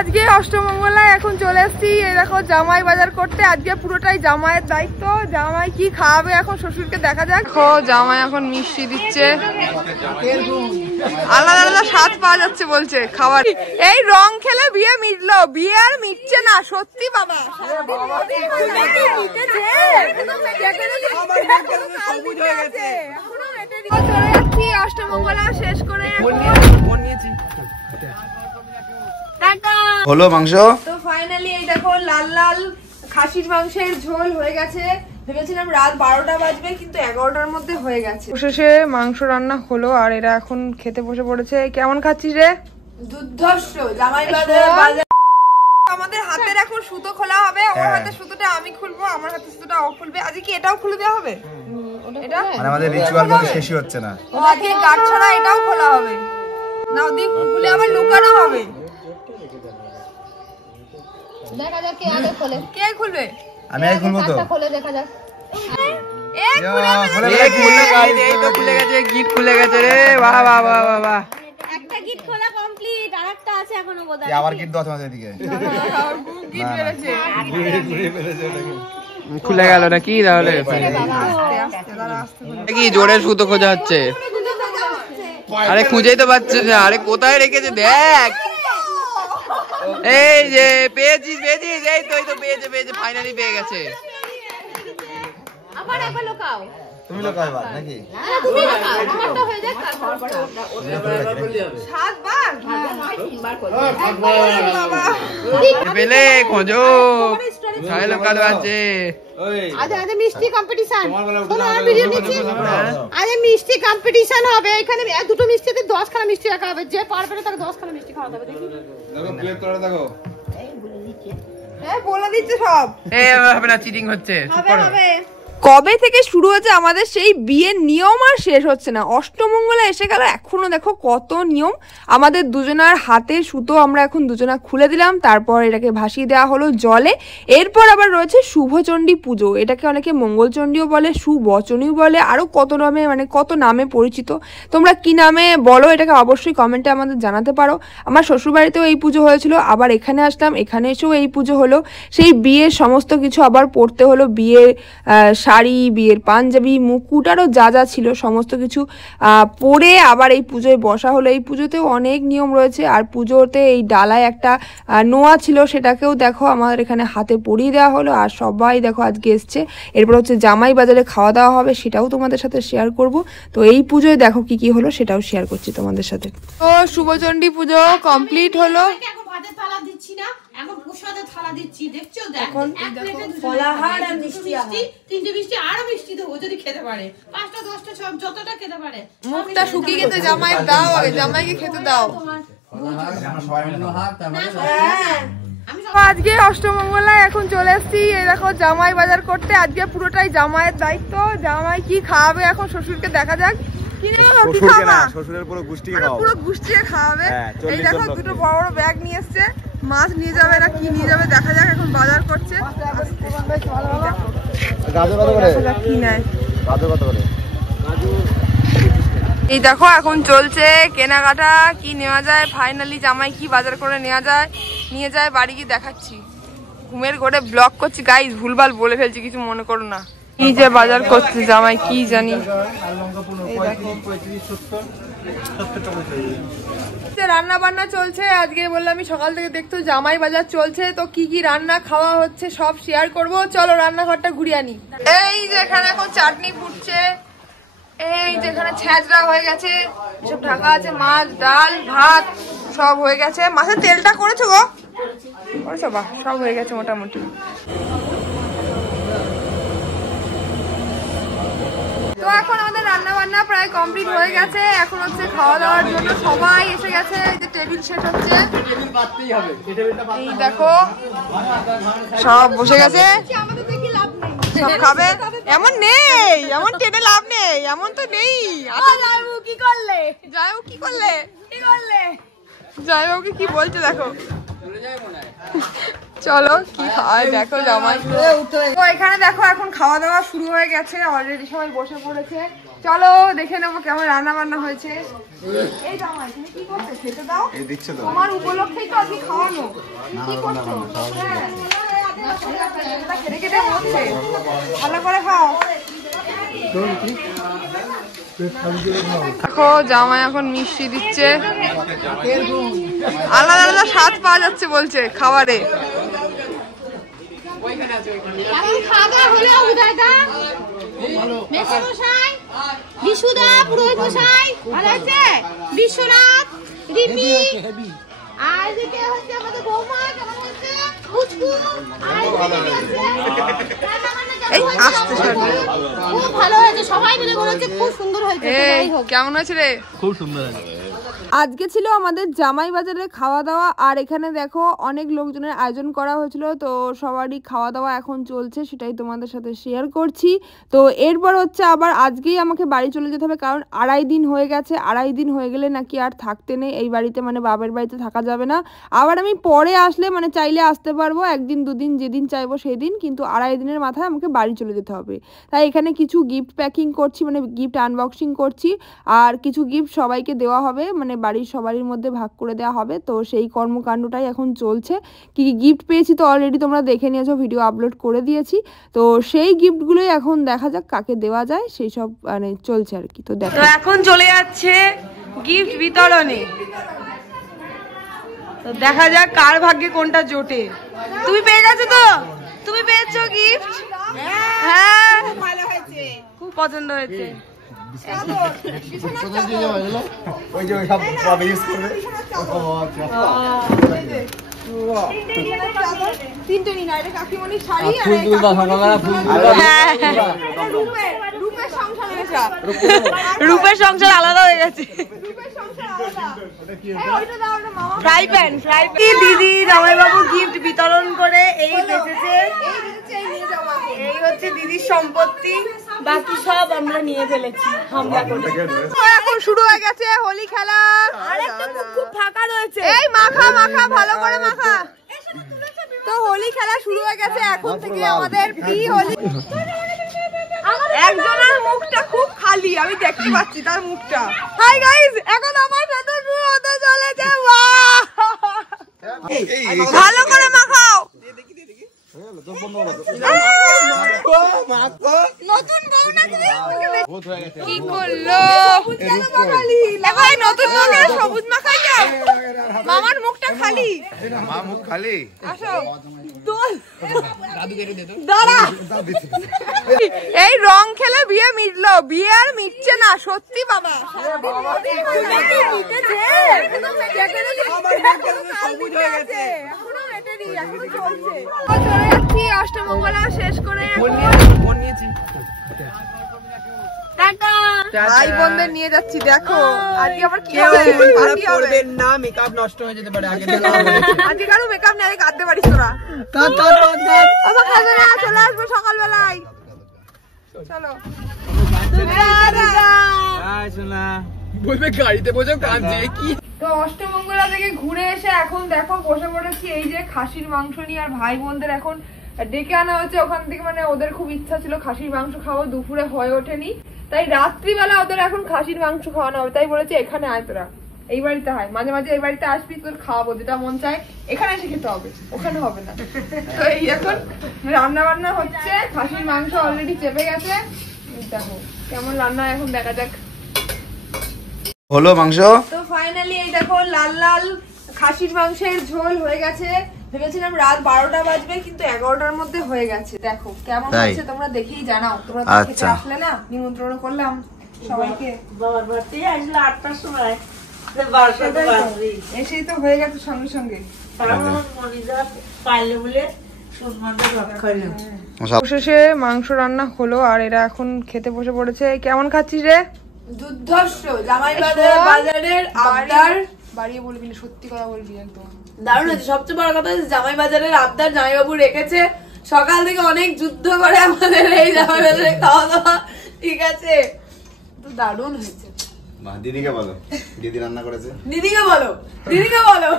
আজকে অষ্টমঙ্গলায় এখন চলে এসেছি। এই দেখো জামাই বাজার করতে, আজকে পুরোটাই জামাইয়ের দায়িত্ব। জামাই কি খাওয়াবে এখন শ্বশুরকে দেখা যাক। দেখো জামাই এখন মিষ্টি দিচ্ছে, আলাদা আলাদা স্বাদ পাওয়া যাচ্ছে বলছে খাবার। এই রং খেলে বিয়ে মিটলো, বিয়ে আর মিটছে না সত্যি বাবা। অষ্টমঙ্গলা শেষ করে হলো মাংস তো ফাইনালি এই দেখো লাল লাল খাসির মাংসের ঝোল হয়ে গেছে। ভেবেছিলাম রাত 12টা বাজবে, কিন্তু 11টার মধ্যে হয়ে গেছে। শেষে মাংস রান্না হলো আর এরা এখন খেতে বসে পড়েছে। কেমন খাচ্ছিস রে? দুর্ধর্ষ। জামাই বাজার আমাদের হাতের এখন সুতো খোলা হবে। ওর হাতে সুতোটা আমি খুলবো, আমার হাতে সুতোটা ও খুলবে। আজকে কি এটাও খুলে দেওয়া হবে? এটা মানে আমাদের রিচুয়াল মানে শেষই হচ্ছে না। আজকে গাঁট ছড়া এটাও খোলা হবে না, ওদিক খুলে আবার লুকানো হবে। দেখা যাক কে আগে খোলে। কে খুলবে? আমি আগে খুলবো তো। খোলে দেখা যাক। খুলে গেছে, গিট খুলে গেছে রে। বাহ বাহ বাহ বাহ। একটা গিট খোলা কমপ্লিট, আরেকটা আছে এখনো বোধহয়। আবার গিট দাও তোমাদের এদিকে। গিট বেরেছে। খুলে গেল নাকি? তাহলে কি জোরে সুতো খোঁজা হচ্ছে? আরে খুঁজেই তো পাচ্ছে না। আরে কোথায় রেখেছে দেখ। এই যে পেয়েছিস পেয়েছিস, এই তো পেয়েছে পেয়েছে, ফাইনালি পেয়ে গেছে। আবার একবার লোকাও। তুমি লোকাও এবার নাকি? না তুমি লোকাও, আমারটা হয়ে যাক তারপর। 7 বার? তিনবার করব। পেলে খোঁজো, ছাই লোকালো আছে। আজ মিষ্টি কম্পিটিশন। তোমরা আর ভিডিও নিচ্ছি। আজ মিষ্টি কম্পিটিশন হবে। এখানে দুটো মিষ্টিতে 10 খানা মিষ্টি রাখা হবে। যে পারবে না তাকে 10 খানা মিষ্টি খাওয়াতে হবে। দেখি দেখো প্লেট করে দেখো। বলে দিচ্ছে সব। হবে না, চিটিং হচ্ছে। হবে। কবে থেকে শুরু হয়েছে আমাদের সেই বিয়ের নিয়ম আর শেষ হচ্ছে না। অষ্টমঙ্গলা এসে গেল, এখনো দেখো কত নিয়ম। আমাদের দুজনার হাতে সুতো আমরা এখন দুজনা খুলে দিলাম, তারপর এটাকে ভাসিয়ে দেওয়া হলো জলে। এরপর আবার রয়েছে শুভচণ্ডী পুজো, এটাকে অনেকে মঙ্গলচণ্ডীও বলে, সুবচনীও বলে, আরও কত নামে, মানে কত নামে পরিচিত। তোমরা কি নামে বলো এটাকে অবশ্যই কমেন্টে আমাদের জানাতে পারো। আমার শ্বশুরবাড়িতেও এই পুজো হয়েছিল, আবার এখানে আসলাম, এখানে এসেও এই পুজো হলো। সেই বিয়ের সমস্ত কিছু আবার পড়তে হলো, বিয়ের শাড়ি, বিয়ের পাঞ্জাবি, মুকুট, আরও যা যা ছিল সমস্ত কিছু পরে আবার এই পুজোয় বসা হলো। এই পুজোতেও অনেক নিয়ম রয়েছে। আর পুজোতে এই ডালায় একটা নোয়া ছিল, সেটাকেও দেখো আমাদের এখানে হাতে পরিয়ে দেওয়া হলো। আর সবাই দেখো আজকে এসছে। এরপর হচ্ছে জামাই বাজারে খাওয়া দাওয়া হবে, সেটাও তোমাদের সাথে শেয়ার করব। তো এই পুজোয় দেখো কি কি হলো সেটাও শেয়ার করছি তোমাদের সাথে। তো শুভচণ্ডী পুজো কমপ্লিট হলো। ভাতের থালা দিচ্ছি না, এখন প্রসাদের থালা দিচ্ছি। দেখছো এখন ফলাহার আর মিষ্টি, তিনটে মিষ্টি আরো মিষ্টি দেবো যদি খেতে পারে। 5টা 10টা সব যতটা খেতে পারে। মুখটা শুকিয়ে গেছে, জামাই দাও আগে, জামাইকে খেতে দাও। আজকে অষ্টমঙ্গলায় এখন চলে এসেছি। এই দেখো জামাই বাজার করতে, আজকে পুরোটাই জামাইয়ের দায়িত্ব। জামাই কি খাওয়াবে এখন শ্বশুরকে দেখা যাক। পুরো গুষ্টিয়ে খাওয়াবে। এই দেখো দুটো বড় বড় ব্যাগ নিয়ে এসছে, মাছ নিয়ে যাবে না কি নিয়ে যাবে দেখা যাক। এখন বাজার করছে। কি নেয় এই দেখো এখন চলছে কেনাকাটা, কি নেওয়া যায়। ফাইনালি জামাই কি বাজার করে নিয়ে যায় বাড়ি গিয়ে দেখাচ্ছি। ঘুমের ঘরে ব্লগ করছি গাইস, ভুলভাল বলে ফেলছি, কিছু মনে করো না। কি যে বাজার করছে জামাই কি জানি। রান্না বান্না চলছে আজকে, বললাম আমি সকাল থেকে দেখতো জামাই বাজার চলছে। তো কি কি রান্না খাওয়া হচ্ছে সব শেয়ার করব। চলো রান্নাঘরটা ঘুরিয়ে আনি। এই যেখানে এখন চাটনি ফুটছে, এই যেখানে ছ্যাঁচড়া হয়ে গেছে, সব ঢাকা আছে, মাছ ডাল ভাত সব হয়ে গেছে। মাছের তেলটা করেছো গো? করেছো? বাহ, সব হয়ে গেছে মোটামুটি। তো এখন আমাদের রান্না বান্না প্রায় কমপ্লিট হয়ে গেছে। এখন হচ্ছে খাওয়া দাওয়ার জন্য সবাই এসে গেছে। এই যে টেবিল সেট হচ্ছে, এই দেখো সব বসে গেছে, সব খাবে। এমন নেই, এমন টেনে লাভ নেই, এমন তো নেই। কি করলে? যাইও কি করলে? যাইও কি বলছে দেখো। চলো কি খায় দেখো জামাই। তো এখানে দেখো এখন খাওয়া দাওয়া শুরু হয়ে গেছে, অলরেডি সবাই বসে পড়েছে। চলো দেখে নেবো কেমন রান্না বান্না হয়েছে। এই জামাই তুমি কি করছো? খেতে দাও। এই দিচ্ছে তো। তোমার উপলক্ষেই তো আজকে খাওয়ানো। কি করছো? হ্যাঁ। খেতে খেতে বলছে। ভালো করে খাও। দেখো জামাই এখন মিষ্টি দিচ্ছে, আলাদা আলাদা স্বাদ পাওয়া যাচ্ছে বলছে খাবারে। এখন খাওয়া দাওয়া হলো উদয়দা, মেসমশাই, বিশুদা, পুরোহিত মশাই, ভালো আছে? বিশ্বনাথ, রিমি, আর এদিকে হচ্ছে আমাদের বৌমা, কেমন হচ্ছে? পুচকু, আর এদিকে এই আস্তে সরে। খুব ভালো হয়েছে, সবাই মিলে বলেছে খুব সুন্দর হয়েছে। এই কেমন হয়েছে রে? খুব সুন্দর আছে। আজকে ছিল আমাদের জামাই বাজারে খাওয়া দাওয়া, আর এখানে দেখো অনেক লোকজনের আয়োজন করা হয়েছিল, তো সবারই খাওয়া দাওয়া এখন চলছে, সেটাই তোমাদের সাথে শেয়ার করছি। তো এরপর হচ্ছে আবার আজকেই আমাকে বাড়ি চলে যেতে হবে, কারণ 2.5 দিন হয়ে গেছে। 2.5 দিন হয়ে গেলে নাকি আর থাকতে নেই এই বাড়িতে, মানে বাবার বাড়িতে থাকা যাবে না। আবার আমি পরে আসলে মানে চাইলে আসতে পারবো, 1 দিন 2 দিন যেদিন চাইবো সেই দিন, কিন্তু 2.5 দিনের মাথায় আমাকে বাড়ি চলে যেতে হবে। তাই এখানে কিছু গিফট প্যাকিং করছি, মানে গিফট আনবক্সিং করছি, আর কিছু গিফট সবাইকে দেওয়া হবে, মানে বাড়ির সবারই মধ্যে ভাগ করে দেওয়া হবে। তো সেই কর্মকাণ্ডটাই এখন চলছে। কি কি গিফট পেয়েছি তো অলরেডি তোমরা দেখে নিয়েছো, ভিডিও আপলোড করে দিয়েছি। তো সেই গিফটগুলোই এখন দেখা যাক কাকে দেওয়া যায়, সেই সব মানে চলছে আর কি। তো দেখো এখন চলে যাচ্ছে গিফট বিতরণে, তো দেখা যাক কার ভাগ্যে কোনটা জোটে। তুমি পেয়ে গেছো তো? তুমি পেয়েছো গিফট? হ্যাঁ ভালো হয়েছে, খুব পছন্দ হয়েছে। তিনটে নিন, এটা কাকিমণির শাড়ি আর রূপের সংসার আলাদা হয়ে গেছে। ফ্রাই প্যান দিদি জামাইবাবু গিফট বিতরণ করে এই বেঁচেছে। এই হচ্ছে দিদির সম্পত্তি, বাকি সব আমরা নিয়ে ফেলেছি হামলা করে। এখন শুরু হয়ে গেছে হোলি খেলা, আরেকটা খুব ফাঁকা রয়েছে। এই মাখা মাখা ভালো করে মাখা। তো হোলি খেলা শুরু হয়ে গেছে এখন থেকে আমাদের প্রি হোলি। একজনের মুখটা খুব খালি, আমি দেখতে পাচ্ছি তার মুখটা। হাই গাইস, এখন আমার সাথে শুরু হতে চলেছে। ভালো করে মাখাও। নতুন বউ নাকি কি করলো? এখন নতুন বউ সবুজ মাখাই যায়, মামার মুখটা খালি। মামা মুখ খালি। আসো দাঁড়া, এই রং খেলে বিয়ে মিটলো, বিয়ে আর মিটছে না সত্যি বাবা। অষ্টমঙ্গলা শেষ করে ভাই বোনদের নিয়ে যাচ্ছি। দেখো আজকে আবার কি হবে না, মেকআপ নষ্ট হয়ে যেতে পারে। আজকে কারো মেকআপ নেই, কাটতে পারিস তোরা। চলে আসবো সকালবেলায়। চলো বলবে গাড়িতে বসে কাঁদছে কি। তো অষ্টমঙ্গলা থেকে ঘুরে এসে এখন দেখো বসে পড়েছি এই যে খাসির মাংস নিয়ে, আর ভাই বোনদের এখন ডেকে আনা হচ্ছে ওখান থেকে, মানে ওদের খুব ইচ্ছা ছিল খাসির মাংস খাওয়া, দুপুরে হয়ে ওঠেনি, তাই রাত্রিবেলা ওদের এখন খাসির মাংস খাওয়ানো হবে। তাই বলেছে এখানে আয় তোরা, এই বাড়িতে হয়, মাঝে মাঝে এই বাড়িতে আসবি, তোর খাওয়াবো, যেটা মন চায় এখানে এসে খেতে হবে, ওখানে হবে না। তো এই এখন রান্না বান্না হচ্ছে, খাসির মাংস অলরেডি চেপে গেছে, দেখো কেমন রান্না এখন দেখা যাক। হলো মাংস। তো ফাইনালি এই দেখো লাল লাল খাসির মাংসের ঝোল হয়ে গেছে। ভেবেছিলাম রাত 12টা বাজবে, কিন্তু 11টার মধ্যে হয়ে গেছে। দেখো কেমন হচ্ছে তোমরা দেখেই জানাও। তোমরা তো খেতে আসলে না, নিমন্ত্রণ করলাম সবাইকে। বাবার বাড়িতে আসলে 8টার সময়, এসেই তো হয়ে গেছে সঙ্গে সঙ্গে। শেষে মাংস রান্না হলো, আর এরা এখন খেতে বসে পড়েছে। কেমন খাচ্ছিস রে? দুর্ধর্ষ জামাই বাজারের আবদার। বাড়িয়ে বলবি না, সত্যি কথা বলবি একদম। দারুণ হয়েছে। সবচেয়ে বড় কথা হচ্ছে জামাই বাজারের আবদার জামাইবাবু রেখেছে। সকাল থেকে অনেক যুদ্ধ করে আমাদের এই জামাই বাজারে খাওয়া দাওয়া, ঠিক আছে? তো দারুণ হয়েছে। দিদিকে বলো, দিদি রান্না করেছে। দিদিকে বলো, দিদিকে বলো।